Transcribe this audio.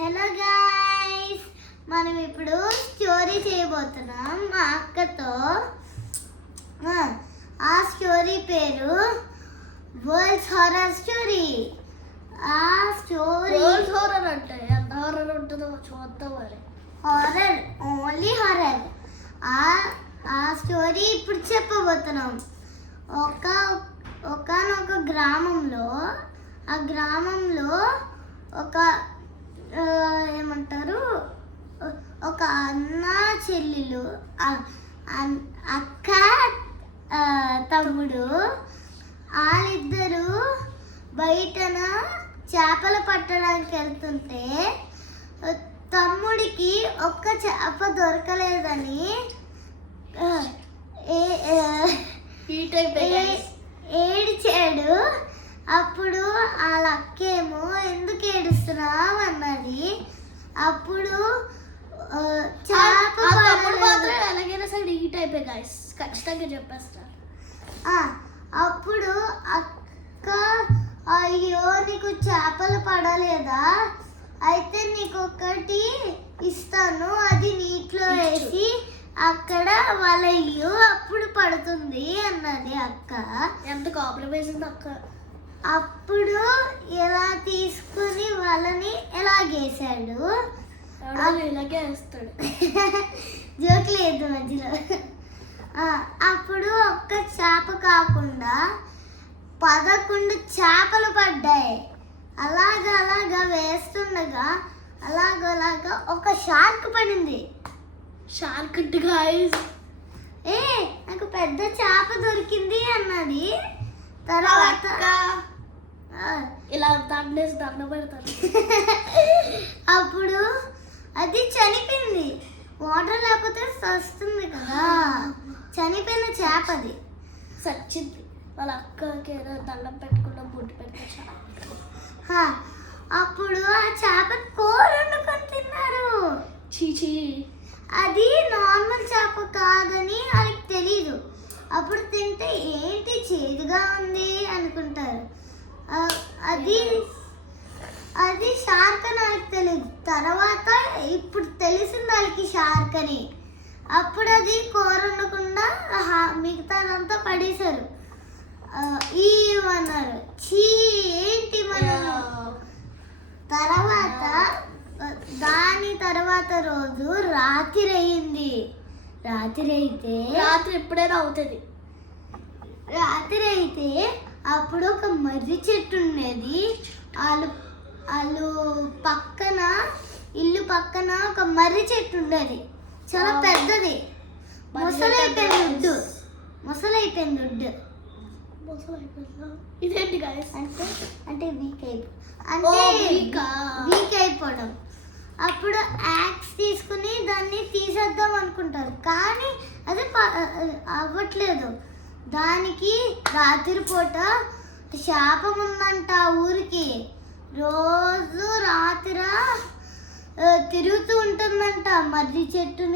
Hello guys, మనం ఇప్పుడు story చేయబోతున్నాం మా అక్కతో. ఆ స్టోరీ పేరు వరల్డ్స్ హారర్ స్టోరీ. ఆ స్టోరీ హారర్ అంటే ఎంత హారర్ ఉంటుందో చూద్దాం. మరి హారర్, ఓన్లీ హారర్. ఆ స్టోరీ ఇప్పుడు చెప్పబోతున్నాం. ఒకనొక గ్రామంలో, ఆ గ్రామంలో ఒక ఏమంటారు, ఒక అన్న చెల్లెలు, అక్క తమ్ముడు, వాళ్ళిద్దరూ బయటన చేపలు పట్టడానికి వెళ్తుంటే తమ్ముడికి ఒక్క చేప దొరకలేదని ఏడిచాడు. అప్పుడు వాళ్ళ అక్కేమో ఎందుకు ఏడుస్తున్నావు అన్నది. అప్పుడు చేప ఎలాగైనా సరే ఈ టైప్ గైస్ ఖచ్చితంగా చెప్పేస్తా. అప్పుడు అక్క, అయ్యో నీకు చేపలు పడలేదా, అయితే నీకు ఒకటి ఇస్తాను, అది నీటిలో వేసి అక్కడ వలయ్యు, అప్పుడు పడుతుంది అన్నది అక్క. ఎంత కాంప్రమైజ్ అక్క. అప్పుడు ఎలా తీసుకుని వాళ్ళని ఎలాగేసాడు, ఇలాగే వేస్తాడు. జోక్ లేదు మధ్యలో. అప్పుడు ఒక్క చేప కాకుండా 11 చేపలు పడ్డాయి. అలాగా వేస్తుండగా అలాగా ఒక షార్క్ పడింది. షార్క్ అంటే గాయ్స్, నాకు పెద్ద చేప దొరికింది అన్నది. తర్వాత ఇలా దండ పెడతారు. అప్పుడు అది చనిపోయింది. వాటర్ లేకపోతే వస్తుంది కదా, చనిపోయిన చేప అది సచ్చింది. వాళ్ళ అక్కకి ఏదో దండం పెట్టుకున్న బుడ్డు పెడితే అప్పుడు ఆ చేప కూర వండుకొని తిన్నారు. చీచీ, అది నార్మల్ చేప కాదని వాళ్ళకి తెలీదు. అప్పుడు తింటే ఏంటి చేదుగా ఉంది అనుకుంటారు. అది షార్క్ అని వాళ్ళకి తెలియదు. తర్వాత ఇప్పుడు తెలిసింది వాళ్ళకి షార్క్ అని. అప్పుడు అది కూర వండకుండా మిగతాదంతా పడేశారు. అన్నారు, చీ ఏంటి మనం. దాని తర్వాత రోజు రాత్రి అయింది. రాత్రి ఎప్పుడైనా అవుతుంది. రాత్రి అయితే అప్పుడు ఒక మర్రి చెట్టు ఉండేది. వాళ్ళు ఇల్లు పక్కన ఒక మర్రి చెట్టు ఉండేది, చాలా పెద్దది. ముసలైపోయింది వుడ్. ఇదేంటి గాయ్స్ అంటే వీక్ అయిపోవడం. అప్పుడు యాక్స్ తీసుకుని దాన్ని తీసేద్దాం అనుకుంటారు, కానీ అది అవ్వట్లేదు. దానికి రాత్రిపూట శాపం ఉందంట. ఊరికి రోజు రాత్రి తిరుగుతూ ఉంటుందంట మర్రి చెట్టుని.